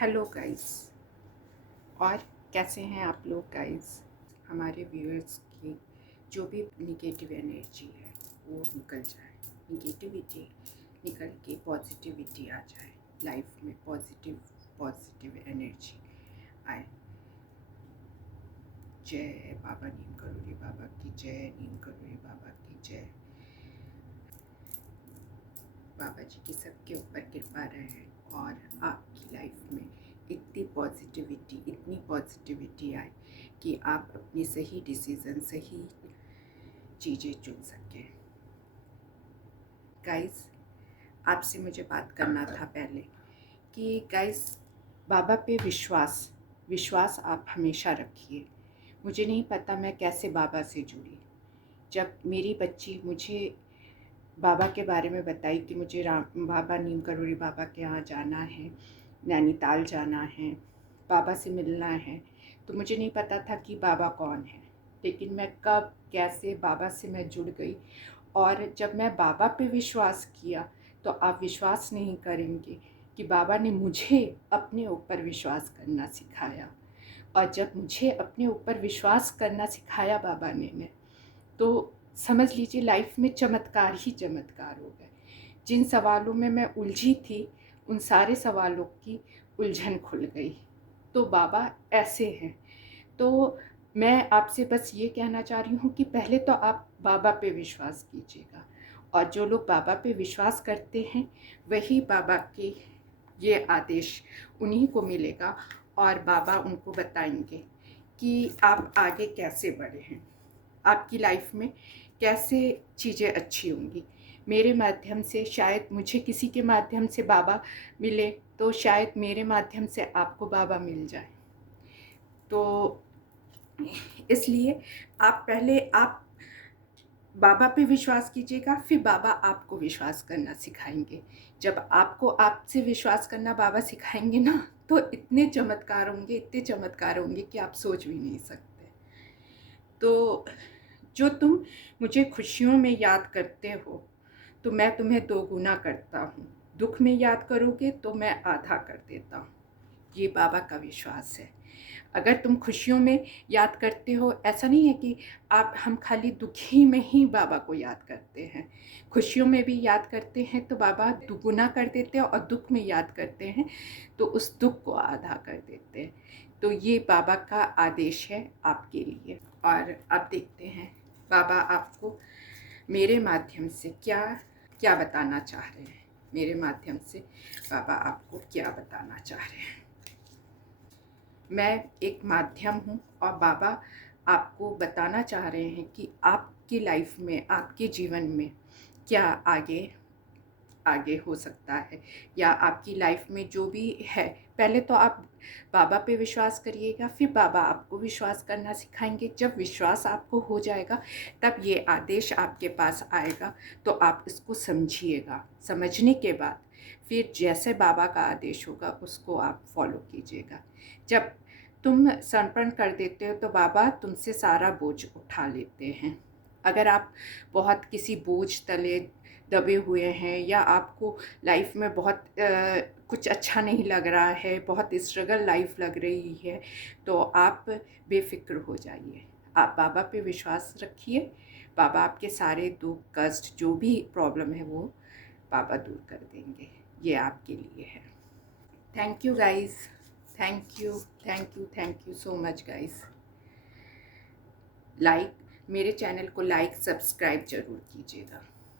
Hello guys. और कैसे हैं आप लोग गाइस? हमारे व्यूअर्स की जो भी निगेटिव एनर्जी है वो निकल जाए, निगेटिविटी निकल के पॉजिटिविटी आ जाए, लाइफ में पॉजिटिव एनर्जी आए। जय बाबा नीम करोड़ी बाबा की जय, नीम करोड़ी बाबा की जय। बाबा जी की सबके ऊपर कृपा रहे और आपकी लाइफ में इतनी पॉजिटिविटी आए कि आप अपनी सही डिसीज़न, सही चीज़ें चुन सकें। गाइस, आपसे मुझे बात करना था पहले कि गाइस, बाबा पे विश्वास आप हमेशा रखिए। मुझे नहीं पता मैं कैसे बाबा से जुड़ी। जब मेरी बच्ची मुझे बाबा के बारे में बताई कि मुझे बाबा नीम करोड़ी बाबा के यहाँ जाना है, नैनीताल जाना है, बाबा से मिलना है, तो मुझे नहीं पता था कि बाबा कौन है। लेकिन मैं कब कैसे बाबा से मैं जुड़ गई। और जब मैं बाबा पे विश्वास किया तो आप विश्वास नहीं करेंगे कि बाबा ने मुझे अपने ऊपर विश्वास करना सिखाया। और जब मुझे अपने ऊपर विश्वास करना सिखाया बाबा ने तो समझ लीजिए लाइफ में चमत्कार ही चमत्कार हो गए। जिन सवालों में मैं उलझी थी उन सारे सवालों की उलझन खुल गई। तो बाबा ऐसे हैं। तो मैं आपसे बस ये कहना चाह रही हूँ कि पहले तो आप बाबा पे विश्वास कीजिएगा, और जो लोग बाबा पे विश्वास करते हैं वही बाबा के ये आदेश उन्हीं को मिलेगा और बाबा उनको बताएंगे कि आप आगे कैसे बढ़े हैं, आपकी लाइफ में कैसे चीज़ें अच्छी होंगी। मेरे माध्यम से शायद मुझे किसी के माध्यम से बाबा मिले तो शायद मेरे माध्यम से आपको बाबा मिल जाए। तो इसलिए आप बाबा पे विश्वास कीजिएगा, फिर बाबा आपको विश्वास करना सिखाएंगे। जब आपको आपसे विश्वास करना बाबा सिखाएंगे ना, तो इतने चमत्कार होंगे कि आप सोच भी नहीं सकते। तो जो तुम मुझे खुशियों में याद करते हो तो मैं तुम्हें 2 गुना करता हूँ, दुख में याद करोगे तो मैं आधा कर देता हूँ। ये बाबा का विश्वास है। अगर तुम खुशियों में याद करते हो, ऐसा नहीं है कि हम खाली दुखी में ही बाबा को याद करते हैं, खुशियों में भी याद करते हैं तो बाबा दुगुना कर देते हैं, और दुख में याद करते हैं तो उस दुख को आधा कर देते हैं। तो ये बाबा का आदेश है आपके लिए। और अब देखते हैं बाबा आपको मेरे माध्यम से क्या क्या बताना चाह रहे हैं। मेरे माध्यम से बाबा आपको क्या बताना चाह रहे हैं। मैं एक माध्यम हूँ और बाबा आपको बताना चाह रहे हैं कि आपकी लाइफ में, आपके जीवन में क्या आगे हो सकता है, या आपकी लाइफ में जो भी है। पहले तो आप बाबा पे विश्वास करिएगा, फिर बाबा आपको विश्वास करना सिखाएंगे। जब विश्वास आपको हो जाएगा तब ये आदेश आपके पास आएगा, तो आप इसको समझिएगा। समझने के बाद फिर जैसे बाबा का आदेश होगा उसको आप फॉलो कीजिएगा। जब तुम समर्पण कर देते हो तो बाबा तुमसे सारा बोझ उठा लेते हैं। अगर आप बहुत किसी बोझ तले दबे हुए हैं, या आपको लाइफ में बहुत कुछ अच्छा नहीं लग रहा है, बहुत स्ट्रगल लाइफ लग रही है, तो आप बेफिक्र हो जाइए। आप बाबा पे विश्वास रखिए। बाबा आपके सारे दुख कष्ट जो भी प्रॉब्लम है वो बाबा दूर कर देंगे। ये आपके लिए है। Thank you guys, thank you so much guys. मेरे चैनल को लाइक सब्सक्राइब ज़रूर कीजिएगा।